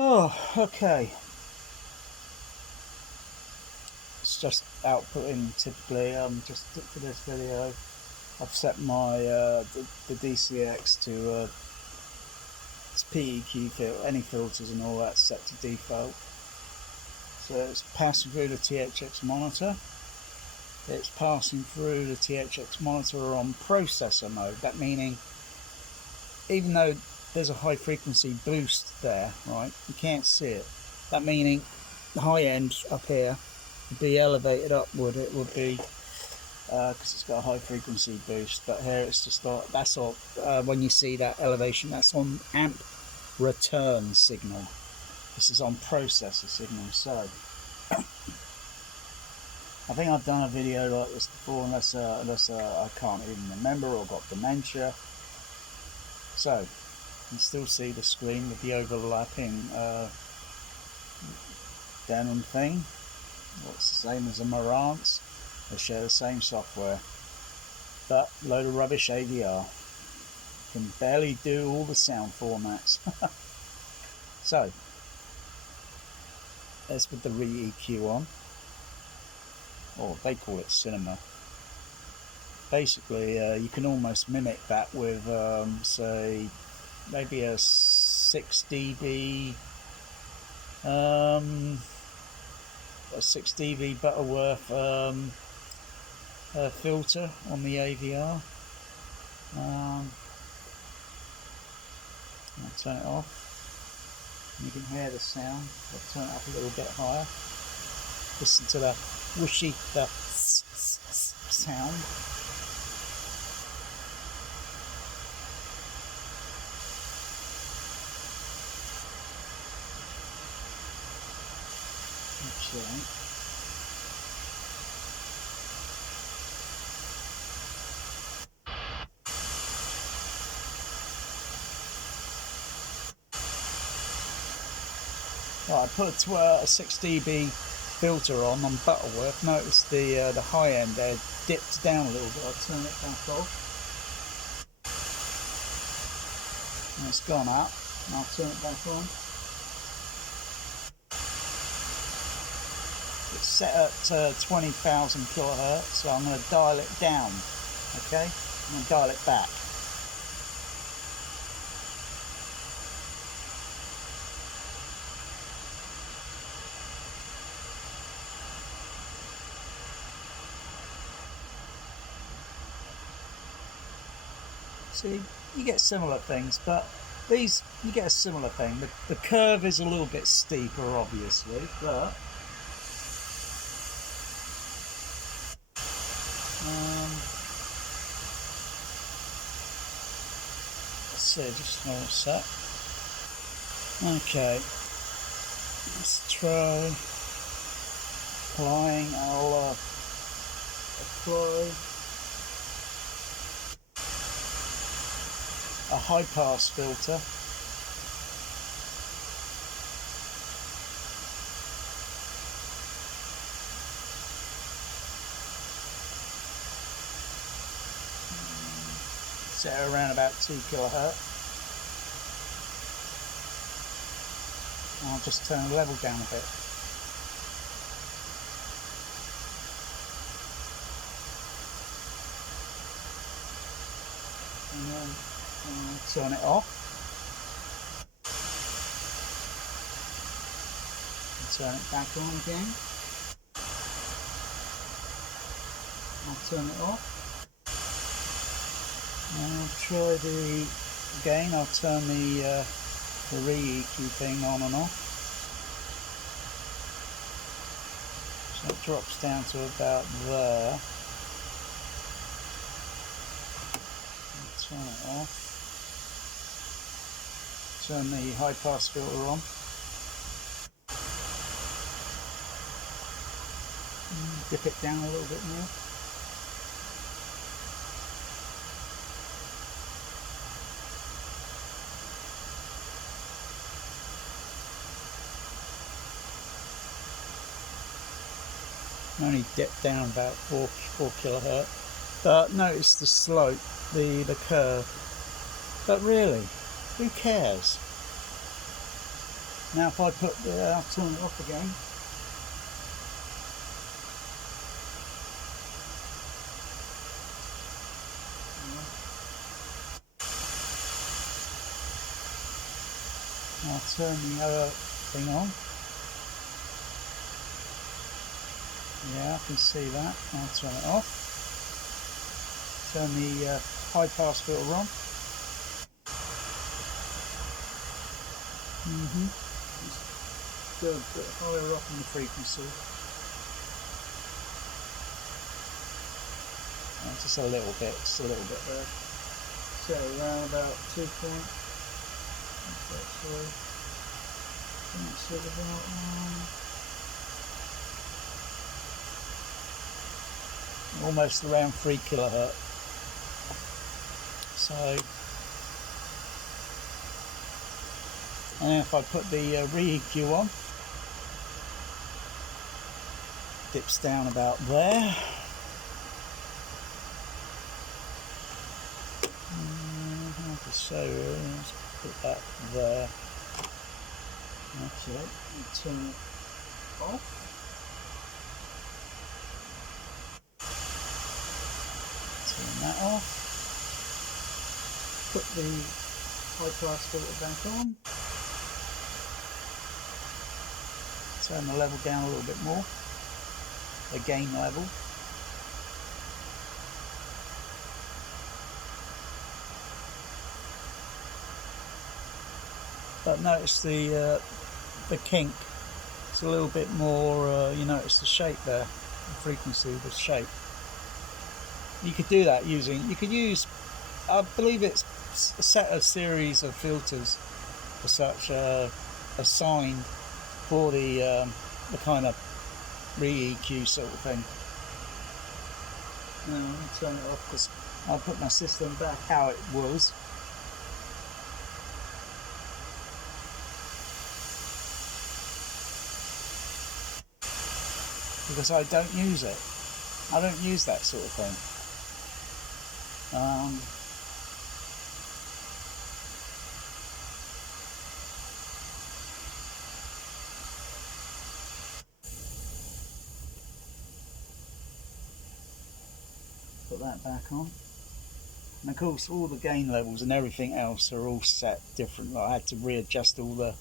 Oh, okay. It's just outputting typically. Just for this video, I've set my the DCX to its PEQ filter, any filters and all that set to default. So it's passing through the THX monitor. It's passing through the THX monitor on processor mode. That meaning, even though there's a high frequency boost there, right, you can't see it. That meaning the high end up here would be elevated upward. It would be because it's got a high frequency boost, but here it's just like, that's all. When you see that elevation, that's on amp return signal. This is on processor signal. So I think I've done a video like this before, unless I can't even remember or got dementia. So you can still see the screen with the overlapping denim thing. It's the same as a Marantz. They share the same software, but load of rubbish AVR. Can barely do all the sound formats. So let's put the re-EQ on, or they call it cinema. Basically, you can almost mimic that with, say, maybe a 6 dB, a 6 dB Butterworth filter on the AVR. I'll turn it off. You can hear the sound. I'll turn it up a little bit higher. Listen to the whooshy, the sound. Okay. Right, I put a 6 dB filter on Butterworth. Notice the high end there dipped down a little bit. I'll turn it back off. And it's gone up. And I'll turn it back on. It's set at 20,000 kilohertz, so I'm going to dial it down. Okay, I'm going to dial it back. See, you get similar things, but these, you get a similar thing. The curve is a little bit steeper, obviously, but let's see, just hold a sec. Okay, let's try applying. I'll apply a high pass filter. Set around about 2 kilohertz. I'll just turn the level down a bit. And then I'll turn it off. And turn it back on again. I'll turn it off. And I'll try again, I'll turn the re-EQ thing on and off. So it drops down to about there. I'll turn it off. Turn the high pass filter on. Dip it down a little bit more. Only dipped down about 4 kilohertz, but notice the slope, the curve. But really, who cares? Now if I put the, I'll turn it off again. I'll turn the other thing on. Yeah, I can see that. I'll turn it off. Turn the high pass filter on. Just go a bit higher up in the frequency. Just a little bit, just a little bit there. So around about 2 point. That's about almost around 3 kilohertz. So, and if I put the re-EQ on, dips down about there. So let's put that there. Okay, turn it off. Turn that off. Put the high pass filter back on. Turn the level down a little bit more. The gain level. But notice the kink. It's a little bit more. You notice the shape there, the frequency, the shape. You could do that using. You could use. I believe it's a set of series of filters for such assigned for the kind of re-EQ sort of thing. Now I'll turn it off because I'll put my system back how it was. Because I don't use it. I don't use that sort of thing. Put that back on. And of course all the gain levels and everything else are all set different. I had to readjust all the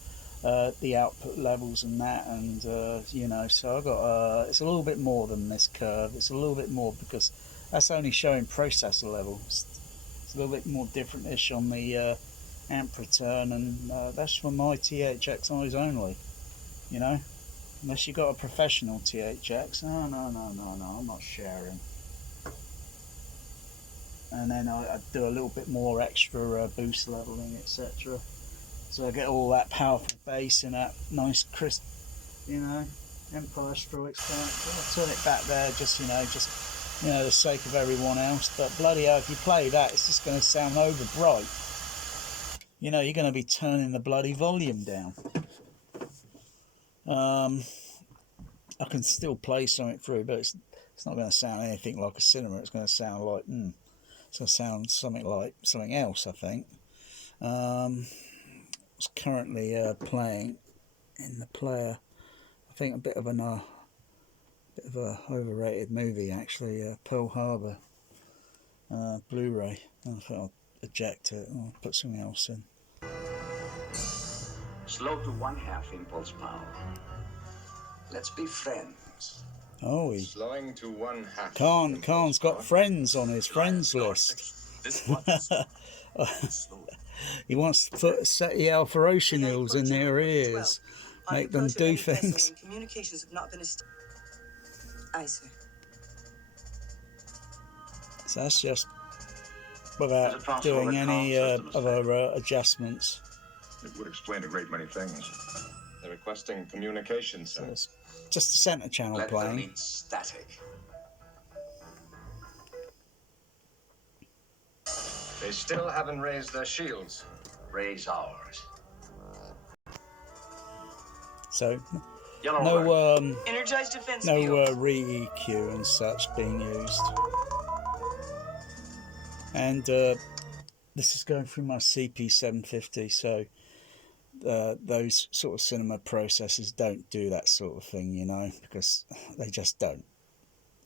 output levels and that, and you know, so I got it's a little bit more than this curve. It's a little bit more because that's only showing processor levels. It's a little bit more different-ish on the amp return, and that's for my THXIs only, you know, unless you got a professional THX. No, I'm not sharing. And then I do a little bit more extra boost leveling, etc. So I get all that powerful bass and that nice crisp, you know, Empire Strikes Back. I'll turn it back there, just you know, the sake of everyone else. But bloody hell, if you play that, it's just going to sound over bright. You know, you're going to be turning the bloody volume down. I can still play something through, but it's not going to sound anything like a cinema. It's going to sound like it's going to sound something like something else, I think. It's currently playing in the player. I think a bit of a overrated movie actually, Pearl Harbor Blu-ray. I think I'll eject it. I'll put something else in. Slow to 1/2 impulse power. Let's be friends. Oh, slowing to 1/2. Khan's got friends on his friends list. He wants to put set the Alpha Ocean Hills in their ears, make them do things. Communications have not been Aye, sir. So that's just without doing any other adjustments. It would explain a great many things. They're requesting communications, sir. So it's just the center channel playing. Let them eat static. They still haven't raised their shields. Raise ours. So Yellow Energized defense no fields. re-EQ and such being used. And this is going through my CP750, so those sort of cinema processors don't do that sort of thing, you know, because they just don't.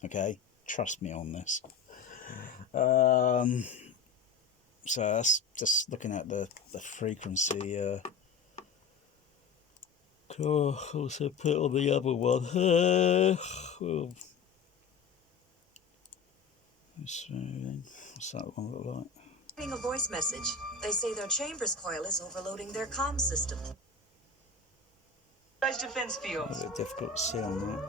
Okay, trust me on this. So that's just looking at the frequency. Cool. Also put on the other one. What's that one look like? Getting a voice message. They say their chambers coil is overloading their comm system. Defense A fields. bit difficult to see on that.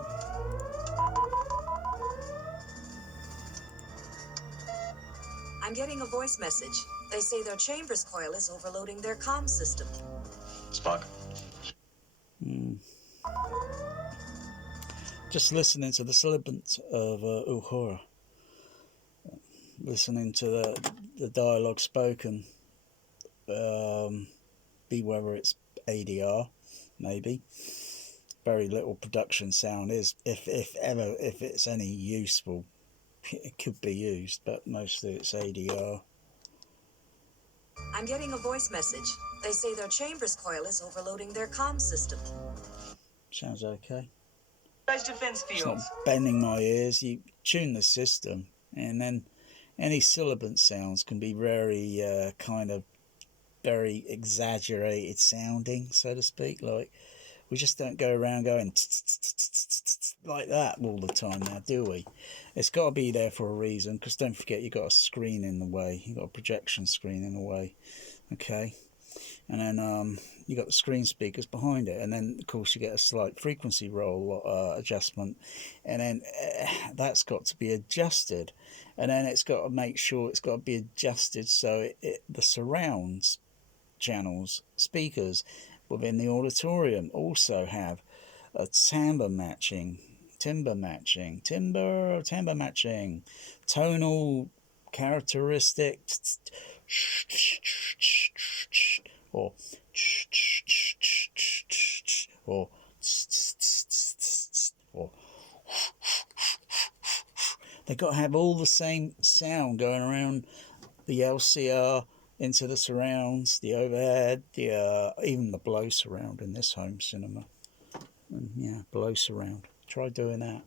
I'm getting a voice message. They say their chambers coil is overloading their comm system. Spock. Just listening to the sibilance of Uhura. Listening to the dialogue spoken. Be whether it's ADR, maybe. Very little production sound is, if it's any useful, it could be used, but mostly it's ADR. I'm getting a voice message. They say their chambers coil is overloading their comm system. Sounds okay. Defense It's not bending my ears. You tune the system, and then any sibilant sounds can be very very exaggerated sounding, so to speak. Like, we just don't go around going like that all the time now, do we? It's got to be there for a reason, because don't forget, you've got a screen in the way. You've got a projection screen in the way, okay? And then you got the screen speakers behind it, and then of course you get a slight frequency roll adjustment, and then that's got to be adjusted, and then it's got to make sure it's got to be adjusted so the surrounds channels speakers within the auditorium also have a timbre matching, tonal characteristic, or they got to have all the same sound going around the LCR into the surrounds, the overhead, the even the below surround in this home cinema. And yeah, below surround. Try doing that.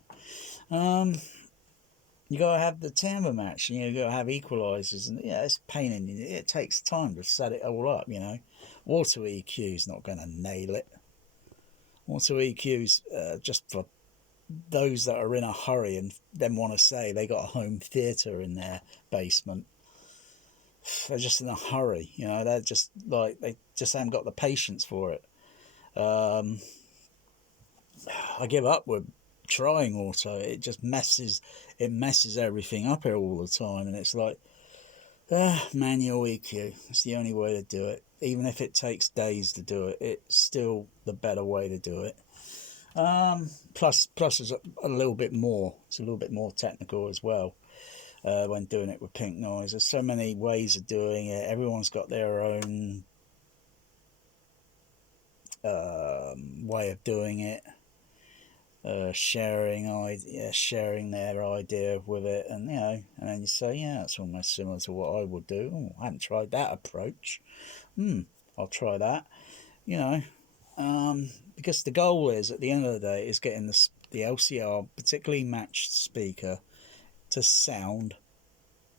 You gotta have the timbre match, and you gotta have equalizers, and yeah, it's a pain in the. It takes time to set it all up, you know. Auto EQ's not gonna nail it. Auto EQ's just for those that are in a hurry and then want to say they got a home theatre in their basement. They're just in a hurry, you know. They're just like, they just haven't got the patience for it. I give up with trying auto. It just messes everything up here all the time, and it's like manual EQ. It's the only way to do it. Even if it takes days to do it, it's still the better way to do it. Plus it's a little bit more. It's a little bit more technical as well. When doing it with pink noise, there's so many ways of doing it. Everyone's got their own way of doing it, sharing their idea with it, and you know, and then you say, yeah, it's almost similar to what I would do. Oh, I haven't tried that approach. I'll try that. You know, because the goal is, at the end of the day, is getting the LCR, particularly matched speaker, to sound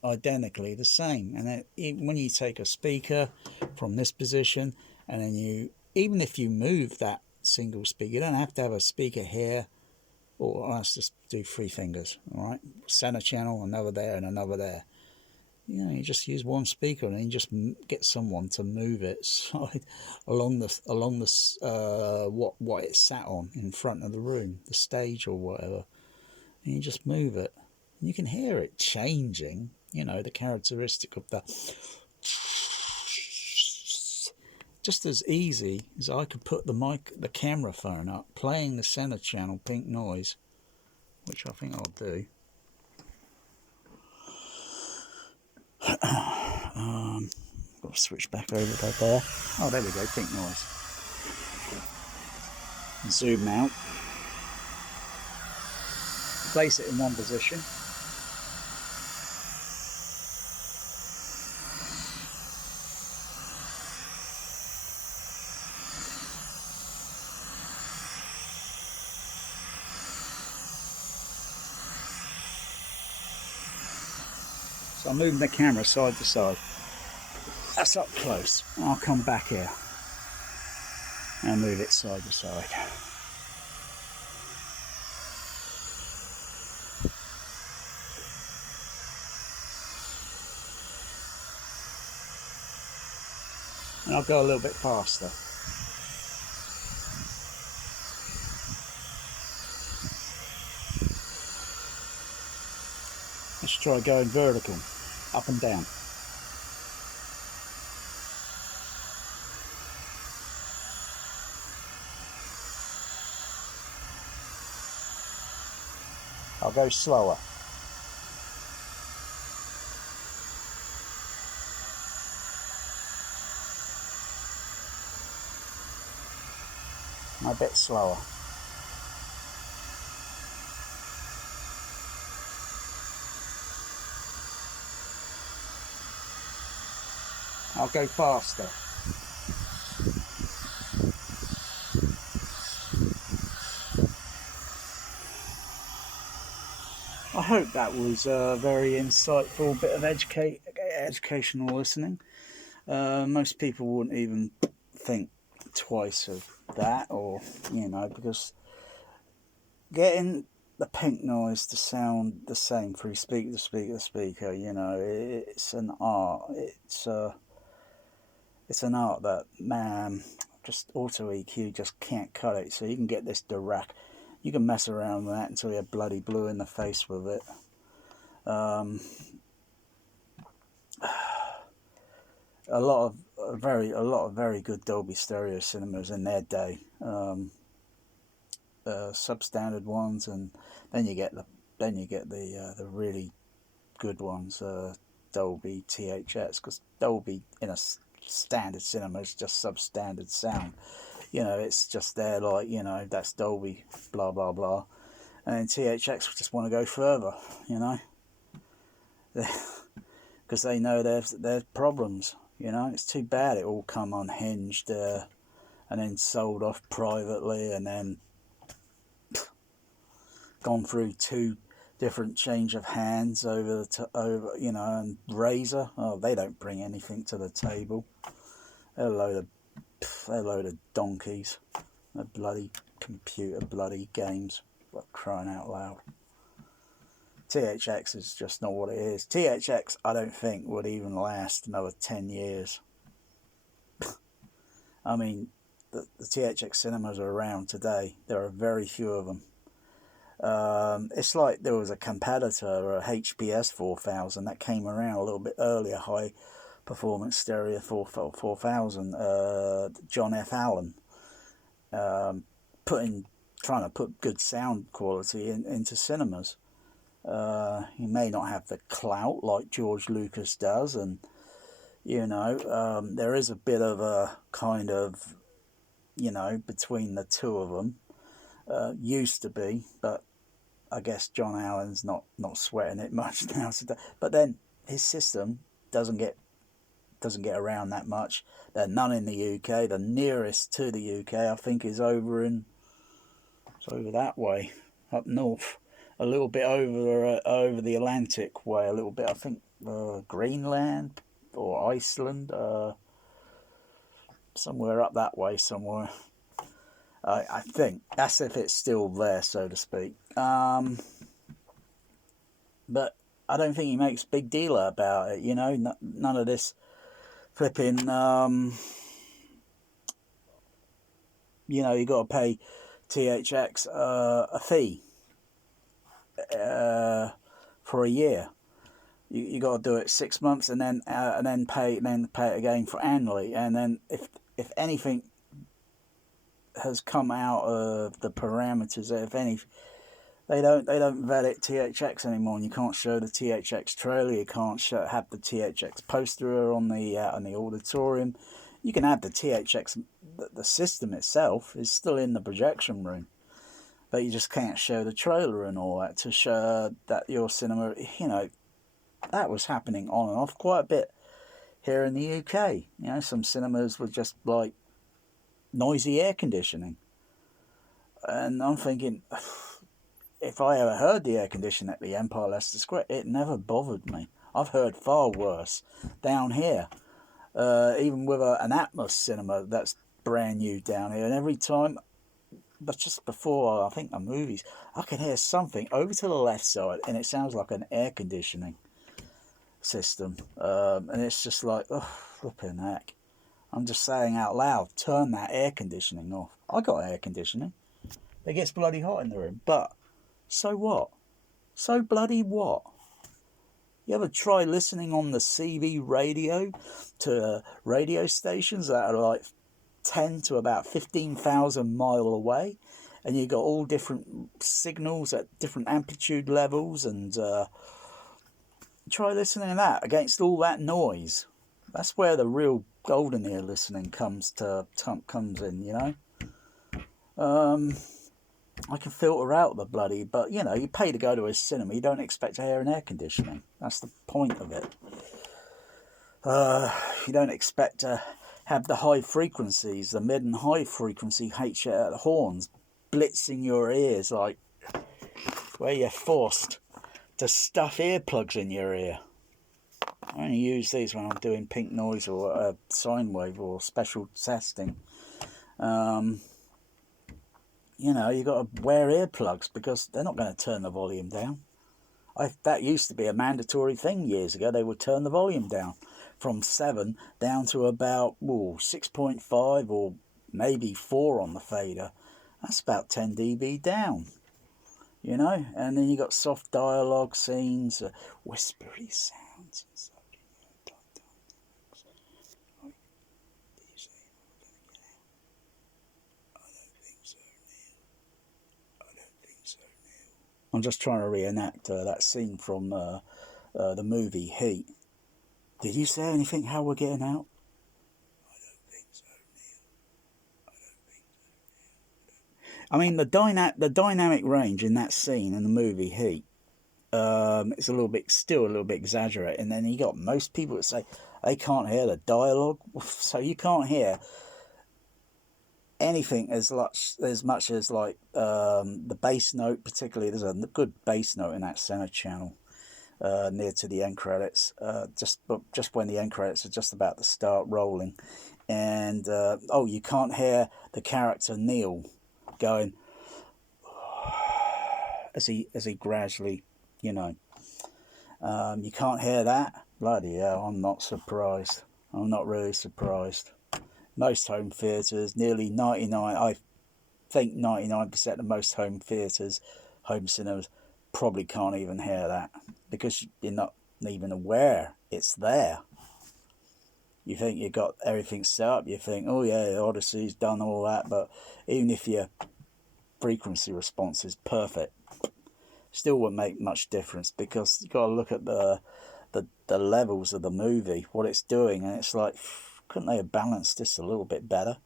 identically the same. And then when you take a speaker from this position, and then even if you move that single speaker, you don't have to have a speaker here, or let's just do 3 fingers, all right? Center channel, another there, and another there. You know, you just use one speaker, and then you just get someone to move it side along the what it sat on in front of the room, the stage or whatever, and you just move it. You can hear it changing. You know, the characteristic of the. Just as easy as I could put the camera phone up, playing the center channel pink noise, which I think I'll do. Got to switch back over to there. Oh, there we go, pink noise. Zoom out. Place it in one position. So I'm moving the camera side to side. That's up close. I'll come back here and move it side to side. And I'll go a little bit faster. Let's try going vertical, up and down. I'll go slower. A bit slower. I'll go faster. I hope that was a very insightful bit of educational listening. Most people wouldn't even think twice of that, or because getting the pink noise to sound the same through speaker to speaker to speaker, it's an art. It's an art that, man, just auto EQ just can't cut it. So you can get this direct. You can mess around with that until you're bloody blue in the face with it. A lot of very good Dolby stereo cinemas in their day. Substandard ones, and then you get the really good ones, Dolby THX, because Dolby in a standard cinema is just substandard sound. It's just there, like, that's Dolby, blah blah blah, and THX just want to go further, because they know there's problems. It's too bad it all come unhinged, and then sold off privately, and then gone through 2 different change of hands over and Razer. Oh, they don't bring anything to the table. They're a load of donkeys. They're bloody computer bloody games. What, crying out loud. THX is just not what it is. THX, I don't think, would even last another 10 years. I mean, the THX cinemas are around today. There are very few of them. It's like there was a competitor, a HPS 4000, that came around a little bit earlier, high performance stereo 4000, John F. Allen, trying to put good sound quality into cinemas. He may not have the clout like George Lucas does, and there is a bit of a kind of, between the two of them. Used to be, but I guess John Allen's not sweating it much now. But then his system doesn't get around that much. There are none in the UK. The nearest to the UK, I think, is over that way, up north, a little bit over the Atlantic way, a little bit. I think Greenland or Iceland, somewhere up that way somewhere. I think that's if it's still there, so to speak. But I don't think he makes a big deal about it. None of this flipping. You got to pay THX a fee for a year. You got to do it 6 months and then pay it again for annually. And then if anything has come out of the parameters, if any, they don't vet it THX anymore, and you can't show the THX trailer. You can't have the THX poster on the auditorium. You can have the THX, the system itself is still in the projection room, but you just can't show the trailer and all that to show that your cinema. That was happening on and off quite a bit here in the UK. Some cinemas were just like noisy air conditioning, and I'm thinking, if I ever heard the air conditioning at the Empire Leicester Square, it never bothered me. I've heard far worse down here. Even with an Atmos cinema that's brand new down here, and every time, but just before I think the movies, I can hear something over to the left side, and it sounds like an air conditioning system, and it's just like, oh, flipping heck. I'm just saying out loud, turn that air conditioning off. I got air conditioning. It gets bloody hot in the room, but so what? So bloody what? You ever try listening on the CB radio to radio stations that are like 10 to about 15,000 mile away, and you got all different signals at different amplitude levels, and try listening to that against all that noise. That's where the real golden ear listening comes in, you know. I can filter out the bloody, but you know, you pay to go to a cinema, you don't expect to hear an air conditioning. That's the point of it. You don't expect to have the high frequencies, the mid and high frequency horns blitzing your ears, like where you're forced to stuff earplugs in your ear. I only use these when I'm doing pink noise or sine wave or special testing. You know, you got to wear earplugs because they're not going to turn the volume down. That used to be a mandatory thing years ago. They would turn the volume down from 7 down to about 6.5 or maybe 4 on the fader. That's about 10 dB down, you know. And then you got soft dialogue scenes, whispery sounds and stuff. I'm just trying to reenact that scene from the movie Heat. Did you say anything how we're getting out? I don't think so, Neil. I don't think so, Neil. I mean, the dynamic range in that scene in the movie Heat, it's still a little bit exaggerated. And then you got most people that say they can't hear the dialogue, so you can't hear anything as much as like the bass note. Particularly, there's a good bass note in that center channel near to the end credits, just when the end credits are just about to start rolling, and you can't hear the character Neil going as he gradually, you know, you can't hear that. Bloody hell, I'm not surprised. I'm not really surprised. Most home theatres, nearly 99, I think 99% of most home theatres, home cinemas, probably can't even hear that because you're not even aware it's there. You think you got everything set up, you think, oh yeah, Odyssey's done all that, but even if your frequency response is perfect, still wouldn't make much difference because you got to look at the levels of the movie, what it's doing, and it's like, couldn't they have balanced this a little bit better?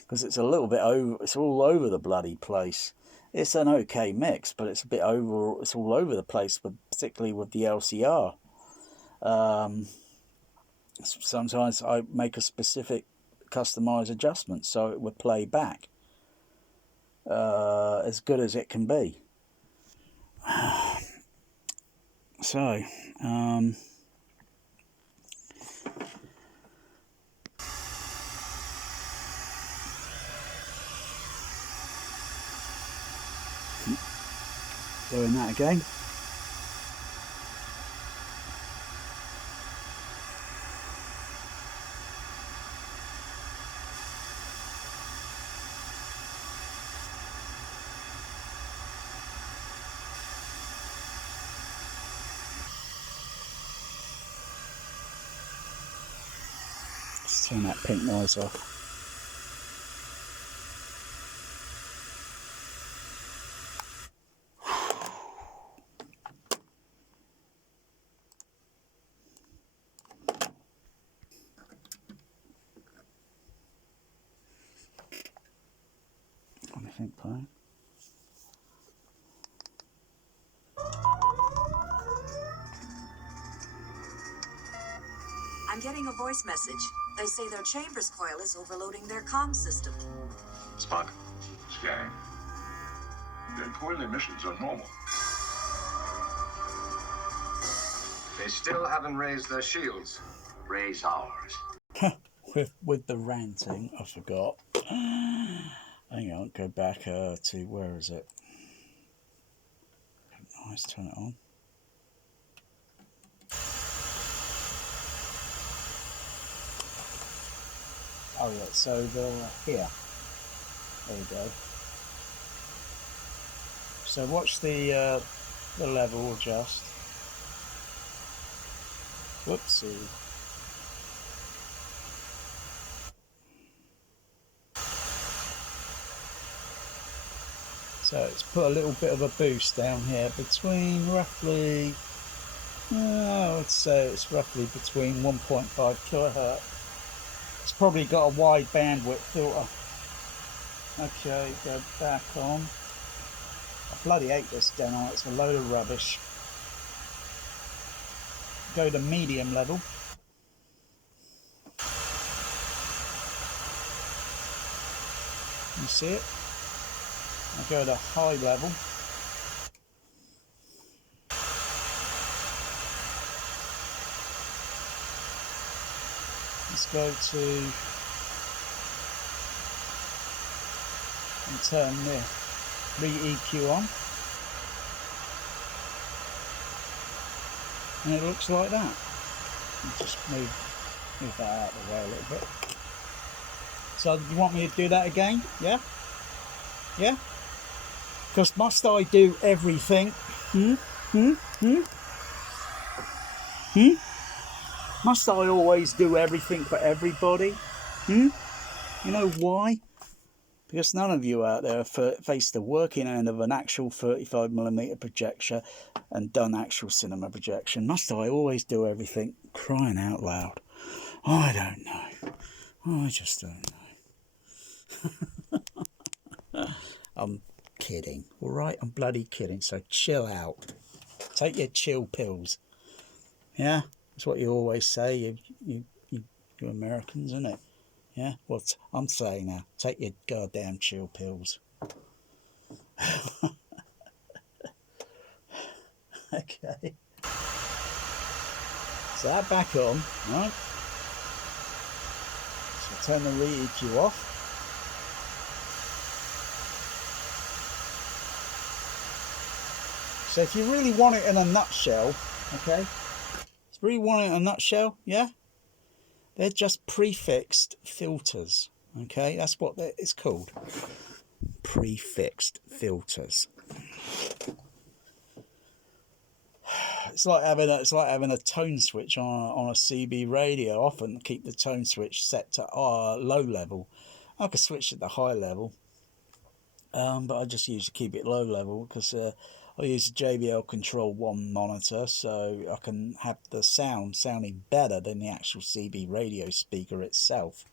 Because it's a little bit over. It's all over the bloody place. It's an okay mix, but it's a bit over. It's all over the place, particularly with the LCR. Sometimes I make a specific customized adjustment so it would play back as good as it can be. So. Doing that again. Let's turn that pink noise off. Anything playing? I'm getting a voice message. They say their chambers coil is overloading their comm system. Spock, scanning. Their coil emissions are normal. They still haven't raised their shields. Raise ours. with the ranting, I forgot. Hang on, go back to, where is it? Nice, turn it on. Oh yeah, so here. There we go. So watch the level adjust. Whoopsie. So it's put a little bit of a boost down here between roughly, I would say it's roughly between 1.5 kilohertz. It's probably got a wide bandwidth filter. Okay, go back on. I bloody hate this demo, it's a load of rubbish. Go to medium level. You see it? I go to high level. Let's go to and turn the re-EQ on. And it looks like that. I'll just move that out of the way a little bit. So you want me to do that again? Yeah? Yeah? Because must I do everything? Must I always do everything for everybody? You know why? Because none of you out there have faced the working end of an actual 35mm projector and done actual cinema projection. Must I always do everything? Crying out loud. I don't know. I just don't know. I'm kidding, all right? I'm bloody kidding, so chill out. Take your chill pills. Yeah? That's what you always say, you Americans, isn't it? Yeah? Well, I'm saying now, take your goddamn chill pills. Okay. So that back on, right? So turn the re-EQ off. So if you really want it in a nutshell, okay? If you really want it in a nutshell, yeah? They're just prefixed filters, okay? That's what it's called. Prefixed filters. It's like having a tone switch on a CB radio. I often keep the tone switch set to low level. I could switch it to high level, but I just usually keep it low level because I use a JBL Control 1 monitor, so I can have the sounding better than the actual CB radio speaker itself,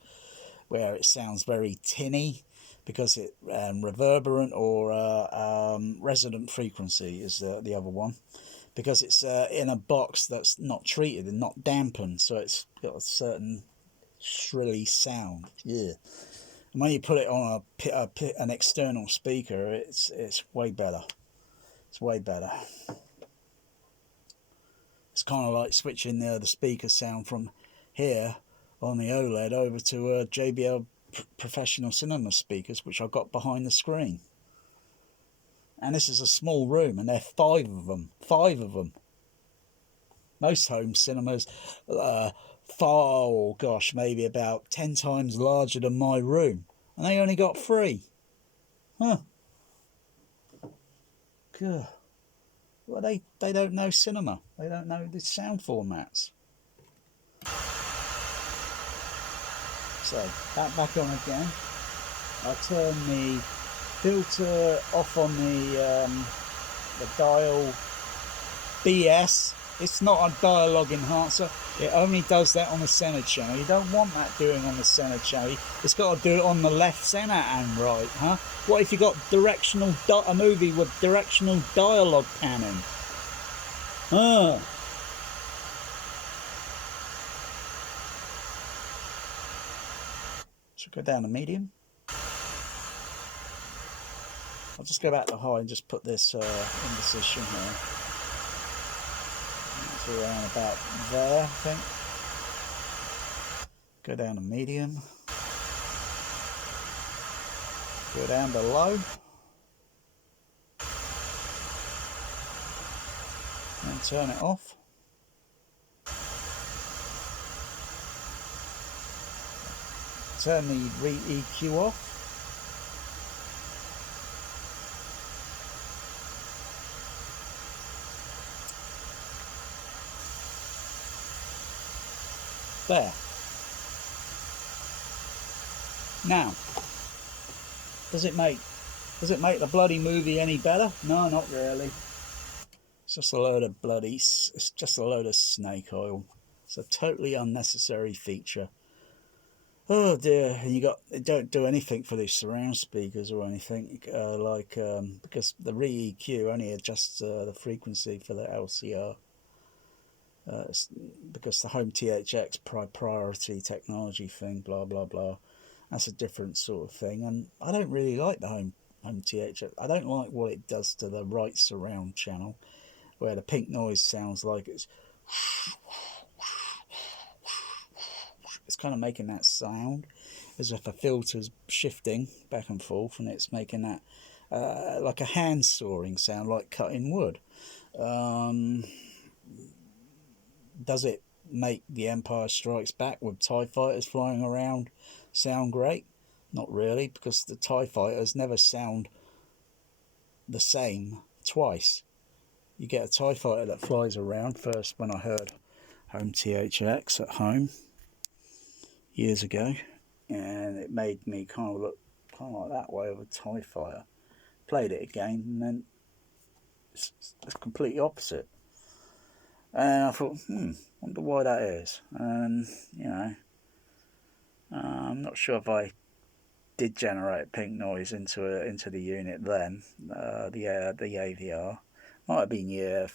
where it sounds very tinny because it reverberant or resonant frequency is the other one, because it's in a box that's not treated and not dampened, so it's got a certain shrilly sound. Yeah. And when you put it on an external speaker, it's way better. It's way better. It's kind of like switching the speaker sound from here on the OLED over to JBL professional cinema speakers, which I've got behind the screen. And this is a small room, and there are 5 of them. 5 of them. Most home cinemas, maybe about 10 times larger than my room, and they only got 3. Huh. Good. Well, they don't know cinema. They don't know the sound formats. So, that back on again. I'll turn the filter off on the dial BS. It's not a dialogue enhancer. It only does that on the center channel. You don't want that doing on the center channel. It's got to do it on the left, center, and right, huh? What if you got a movie with directional dialogue panning? Huh? Should go down to medium. I'll just go back to high and just put this in position here. to around about there, I think. Go down to medium. Go down to low. And turn it off. Turn the re-EQ off. There. Now, does it make the bloody movie any better? No, not really. It's just a load of it's just a load of snake oil. It's a totally unnecessary feature. Oh dear, and it don't do anything for these surround speakers or anything, because the re-EQ only adjusts the frequency for the LCR. Because the home THX priority technology thing, blah blah blah, that's a different sort of thing, and I don't really like the home THX. I don't like what it does to the right surround channel, where the pink noise sounds like it's kind of making that sound as if a filter's shifting back and forth, and it's making that like a hand sawing sound, like cutting wood. Does it make The Empire Strikes Back with TIE fighters flying around sound great? Not really, because the TIE fighters never sound the same twice. You get a TIE fighter that flies around. First, when I heard home THX at home years ago, and it made me kind of look kind of like that way of a TIE fighter. Played it again, and then it's completely opposite. And I thought, wonder why that is. And, I'm not sure if I did generate pink noise into the unit then, the AVR. Might have been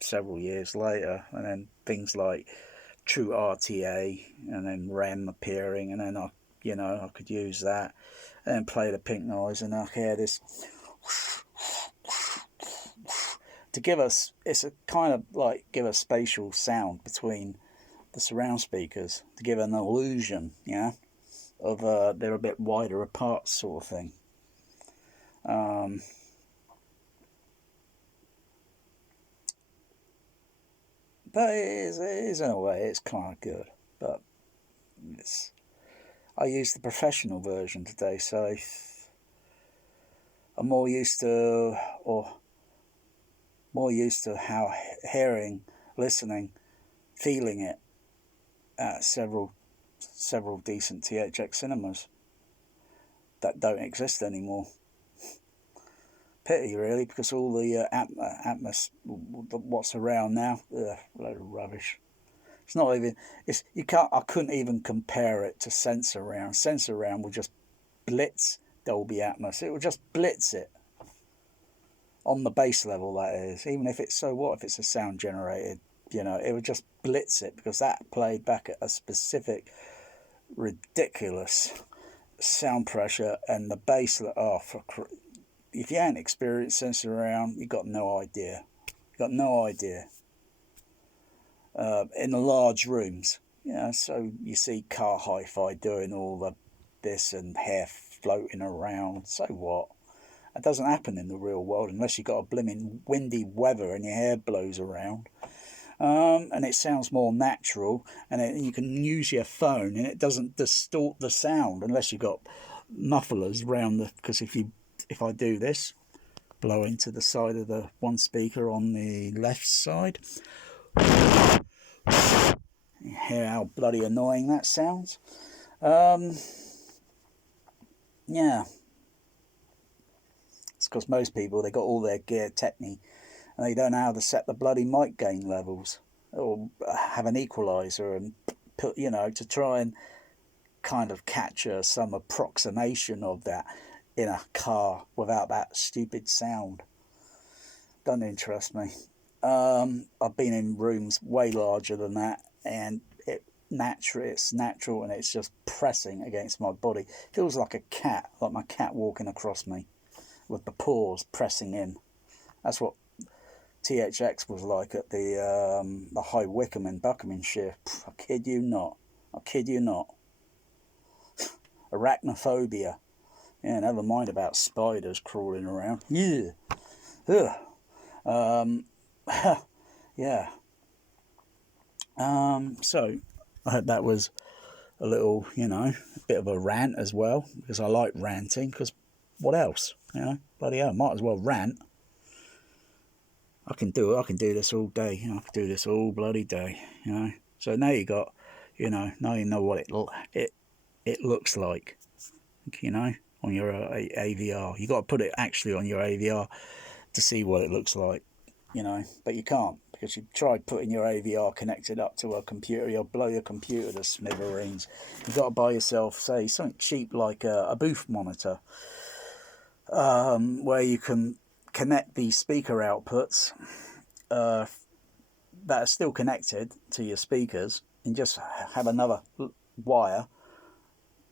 several years later, and then things like true RTA and then REM appearing, and then I could use that and then play the pink noise, and I hear this to give us, it's a kind of like give a spatial sound between the surround speakers to give an illusion, of they're a bit wider apart sort of thing. But it is in a way, it's kind of good. But I used the professional version today, so I'm more used to how hearing, listening, feeling it at several decent THX cinemas that don't exist anymore. Pity, really, because all the Atmos, what's around now, load of rubbish. It's not even. I couldn't even compare it to Sense Around. Sense Around would just blitz Dolby Atmos. It would just blitz it on the bass level. That is, even if it's if it's a sound generated, it would just blitz it because that played back at a specific ridiculous sound pressure and the bass. If you ain't experienced Sense Around, you got no idea. In the large rooms, so you see car hi-fi doing all this and hair floating around. So what? That doesn't happen in the real world unless you got a blimmin' windy weather and your hair blows around. And it sounds more natural, and you can use your phone and it doesn't distort the sound unless you've got mufflers around because if I do this, blow into the side of the one speaker on the left side, you hear how bloody annoying that sounds. Yeah, it's because most people, they got all their gear technique and they don't know how to set the bloody mic gain levels or have an equalizer and put, to try and kind of capture some approximation of that in a car without that stupid sound. Doesn't interest me. I've been in rooms way larger than that, and it's natural, and it's just pressing against my body. Feels like like my cat walking across me with the paws pressing in. That's what THX was like at the High Wycombe in Buckinghamshire. I kid you not. I kid you not. Arachnophobia. Yeah, never mind about spiders crawling around. Yeah. Ugh. Yeah. So I hope that was a little, a bit of a rant as well, because I like ranting, because what else? Bloody hell, might as well rant. I can do this all day, I can do this all bloody day, So now you got, now you know what it looks like, on your AVR. You got to put it actually on your AVR to see what it looks like, but you can't, because you tried putting your AVR connected up to a computer, you'll blow your computer to smithereens. You've got to buy yourself, say, something cheap like a booth monitor, where you can connect the speaker outputs that are still connected to your speakers, and just have another wire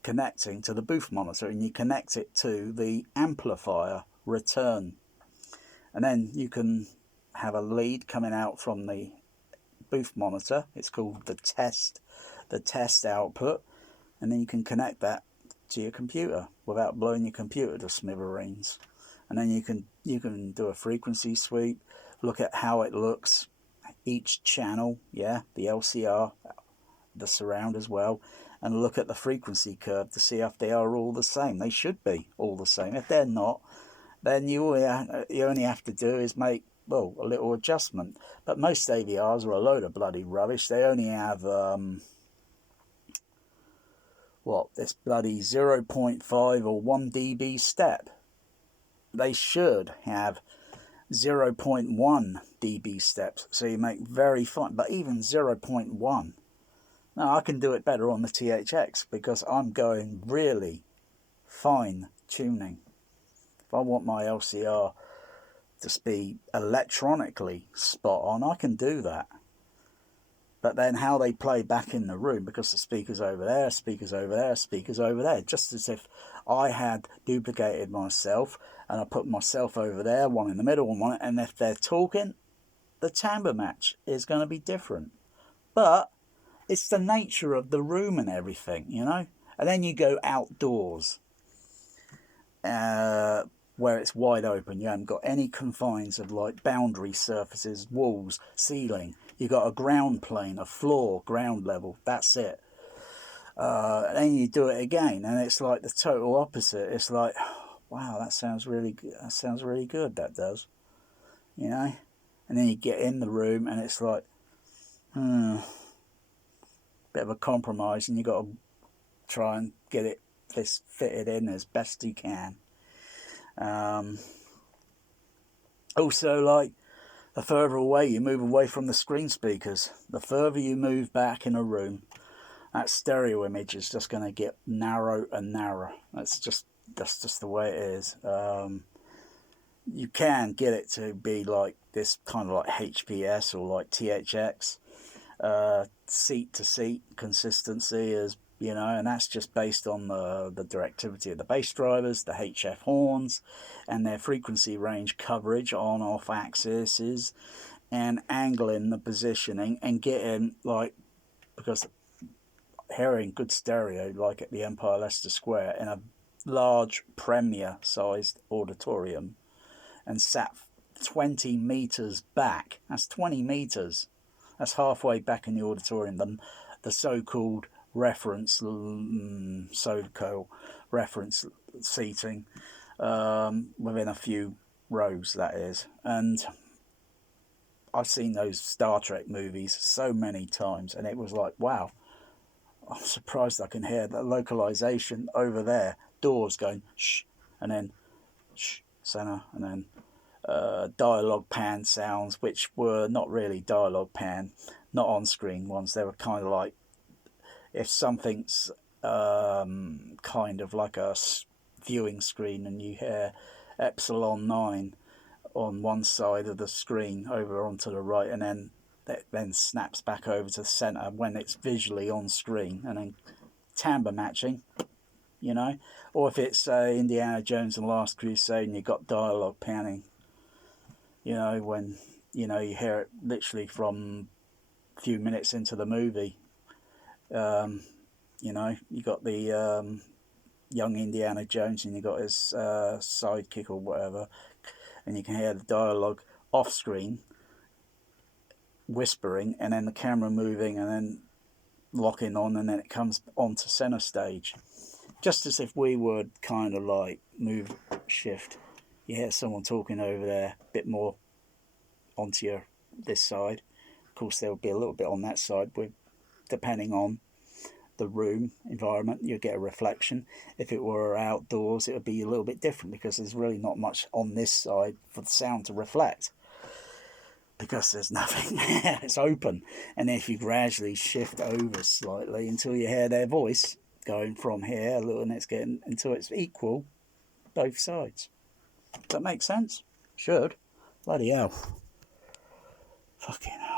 connecting to the booth monitor, and you connect it to the amplifier return, and then you can have a lead coming out from the booth monitor. It's called the test output, and then you can connect that to your computer without blowing your computer to smithereens. And then you can do a frequency sweep, look at how it looks, each channel, the LCR, the surround as well, and look at the frequency curve to see if they are all the same. They should be all the same. If they're not, then you only have to do is make, a little adjustment. But most AVRs are a load of bloody rubbish. They only have this bloody 0.5 or 1 dB step. They should have 0.1 dB steps, so you make very fine. But even 0.1, now I can do it better on the THX, because I'm going really fine tuning. If I want my LCR to be electronically spot on, I can do that. But then how they play back in the room, because the speaker's over there, speaker's over there, speaker's over there, just as if I had duplicated myself and I put myself over there, one in the middle and one, and if they're talking, the timbre match is going to be different. But it's the nature of the room and everything, And then you go outdoors, where it's wide open. You haven't got any confines of like boundary surfaces, walls, ceiling. You got a ground plane, a floor, ground level. That's it. And then you do it again, and it's like the total opposite. It's like, wow, that sounds really good. That sounds really good. That does, And then you get in the room, and it's like, bit of a compromise, and you got to try and get it fitted in as best you can. Also, like, the further away you move away from the screen speakers, the further you move back in a room, that stereo image is just going to get narrow and narrow. That's just the way it is. You can get it to be like this, kind of like HPS or like THX, seat to seat consistency, is and that's just based on the directivity of the bass drivers, the HF horns, and their frequency range coverage on off axes, and angling the positioning and getting, like, because hearing good stereo like at the Empire Leicester Square in a large premier sized auditorium and sat 20 meters back, that's 20 meters, that's halfway back in the auditorium, the so-called reference reference seating, within a few rows, that is. And I've seen those Star Trek movies so many times, and it was like, wow, I'm surprised I can hear the localization over there, doors going shh, and then shh, center, and then dialogue pan sounds, which were not really dialogue pan, not on screen ones. They were kind of like, if something's kind of like a viewing screen and you hear epsilon 9 on one side of the screen over onto the right, and then that then snaps back over to the center when it's visually on screen, and then timbre matching, or if it's Indiana Jones and the Last Crusade and you've got dialogue panning, when you know, you hear it literally from a few minutes into the movie. You know, you got the young Indiana Jones, and you got his sidekick or whatever, and you can hear the dialogue off screen, whispering, and then the camera moving, and then locking on, and then it comes onto center stage, just as if we would kind of like move shift. You hear someone talking over there, a bit more onto your this side. Of course, there will be a little bit on that side, with depending on the room environment, you get a reflection. If it were outdoors, it would be a little bit different, because there's really not much on this side for the sound to reflect, because there's nothing there. It's open. And if you gradually shift over slightly until you hear their voice going from here a little, and it's getting until it's equal both sides. Does that make sense? Should. Bloody hell. Fucking hell.